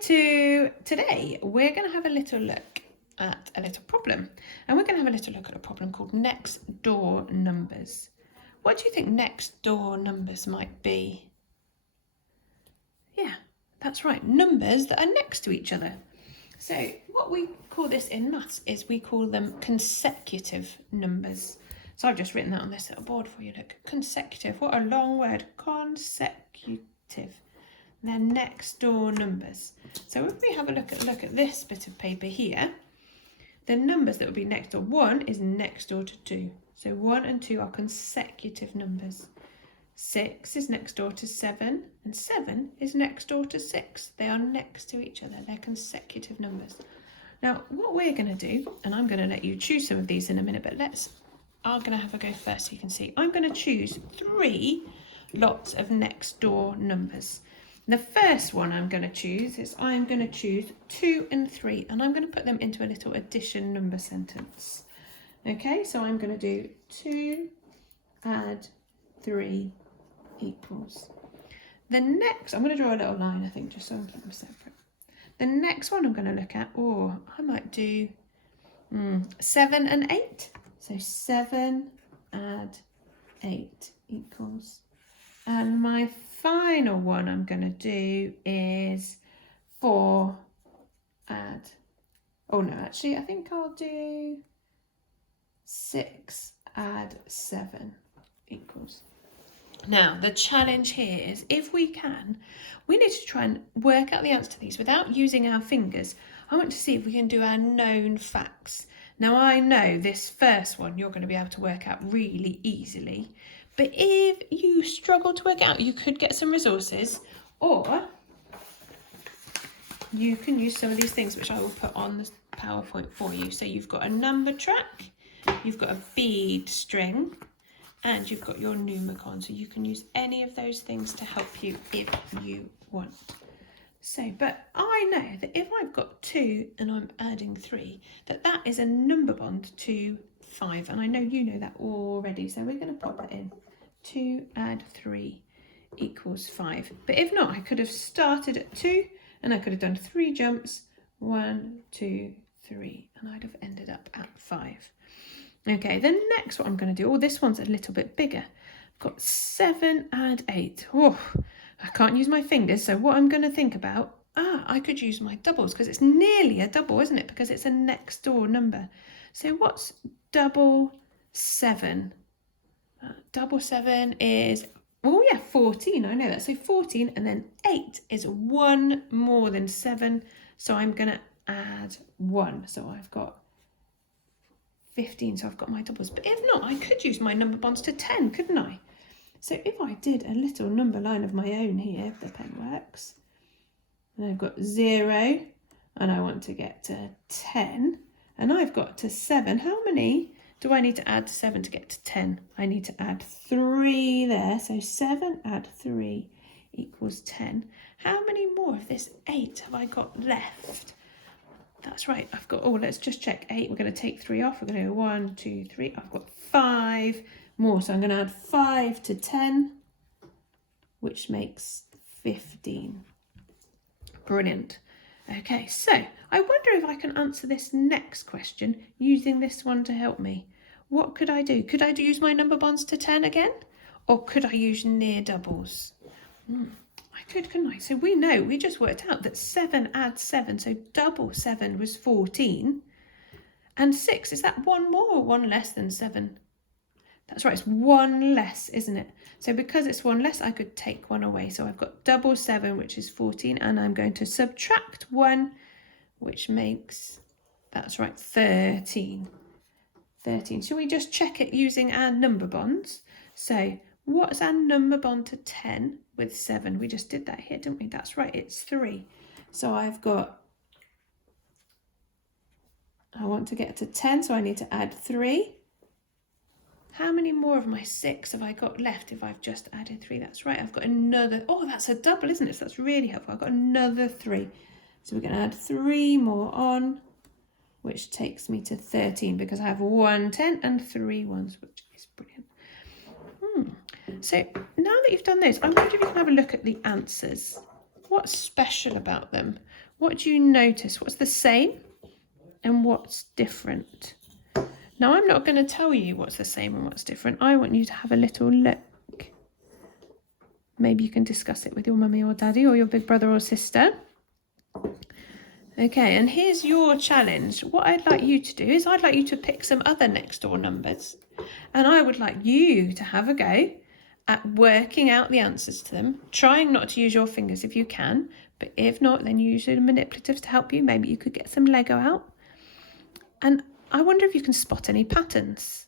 Today we're going to have a little look at a little problem, and we're going to have a little look at a problem called next door numbers. What do you think next door numbers might be? Yeah, that's right, numbers that are next to each other. So what we call this in maths is we call them consecutive numbers. So I've just written that on this little board for you. Look, consecutive, what a long word, consecutive. They're next door numbers. So if we have a look at this bit of paper here, the numbers that would be next door, 1 is next door to 2. So 1 and 2 are consecutive numbers. 6 is next door to 7, and 7 is next door to 6. They are next to each other. They're consecutive numbers. Now, what we're going to do, and I'm going to let you choose some of these in a minute, but I'm going to have a go first so you can see. I'm going to choose 3 lots of next door numbers. The first one I'm going to choose is I'm going to choose 2 and 3, and I'm going to put them into a little addition number sentence. Okay, so I'm going to do 2 add 3 equals. The next, I'm going to draw a little line, I think, just so I can keep them separate. The next one I'm going to look at, I might do 7 and 8. So 7 add 8 equals. And my final one I'm going to do is 4 add, I think I'll do 6 add 7 equals. Now, the challenge here is if we need to try and work out the answer to these without using our fingers. I want to see if we can do our known facts. Now, I know this first one you're going to be able to work out really easily. But if you struggle to work out, you could get some resources, or you can use some of these things which I will put on the PowerPoint for you. So you've got a number track, you've got a bead string, and you've got your Numicon. So you can use any of those things to help you if you want. So, but I know that if I've got 2 and I'm adding 3, that is a number bond to 5. And I know you know that already. So we're going to pop that in. 2 add 3 equals 5. But if not, I could have started at 2 and I could have done 3 jumps. 1, 2, 3. And I'd have ended up at 5. Okay, the next one I'm going to do, this one's a little bit bigger. I've got 7 add 8. I can't use my fingers, so what I'm going to think about, I could use my doubles because it's nearly a double, isn't it? Because it's a next door number. So what's double 7? Double 7 is, 14, I know that. So 14 and then 8 is 1 more than 7. So I'm going to add 1. So I've got 15, so I've got my doubles. But if not, I could use my number bonds to 10, couldn't I? So if I did a little number line of my own here, if the pen works, and I've got 0, and I want to get to 10, and I've got to 7, how many do I need to add to 7 to get to 10? I need to add 3 there, so 7 add 3 equals 10. How many more of this 8 have I got left? That's right, I've got, let's just check 8. We're going to take 3 off. We're going to go 1, 2, 3. I've got 5 more. So I'm going to add 5 to 10, which makes 15. Brilliant. Okay, so I wonder if I can answer this next question using this one to help me. What could I do? Could I use my number bonds to 10 again? Or could I use near doubles? I could, couldn't I? So we know, we just worked out that 7 adds 7. So double 7 was 14. And 6, is that 1 more or 1 less than 7? That's right, it's 1 less, isn't it? So because it's 1 less, I could take 1 away. So I've got double 7, which is 14, and I'm going to subtract 1, which makes, that's right, 13. 13. Shall we just check it using our number bonds? So what's our number bond to 10 with 7? We just did that here, didn't we? That's right, it's 3. So I want to get to 10, so I need to add 3. How many more of my 6 have I got left if I've just added 3? That's right, I've got another, that's a double, isn't it? So that's really helpful. I've got another 3. So we're going to add 3 more on, which takes me to 13 because I have 1 10 and 3 ones, which is brilliant. So now that you've done those, I wonder if you can have a look at the answers. What's special about them? What do you notice? What's the same and what's different? Now, I'm not going to tell you what's the same and what's different. I want you to have a little look. Maybe you can discuss it with your mummy or daddy or your big brother or sister. Okay, and here's your challenge. What I'd like you to do is I'd like you to pick some other next door numbers. And I would like you to have a go at working out the answers to them, trying not to use your fingers if you can, but if not, then use the manipulatives to help you. Maybe you could get some Lego out. And I wonder if you can spot any patterns.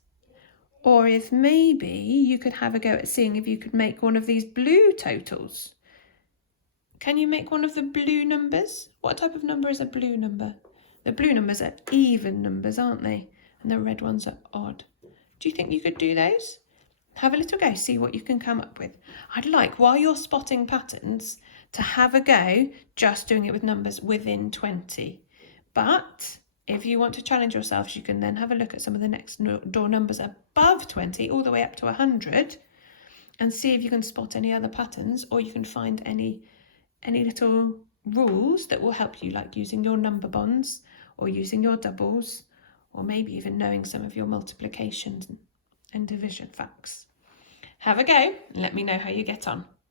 Or if maybe you could have a go at seeing if you could make one of these blue totals. Can you make one of the blue numbers? What type of number is a blue number? The blue numbers are even numbers, aren't they? And the red ones are odd. Do you think you could do those? Have a little go, see what you can come up with. I'd like, while you're spotting patterns, to have a go just doing it with numbers within 20. But if you want to challenge yourselves, you can then have a look at some of the next door numbers above 20, all the way up to 100, and see if you can spot any other patterns, or you can find any little rules that will help you, like using your number bonds or using your doubles, or maybe even knowing some of your multiplications and division facts. Have a go and let me know how you get on.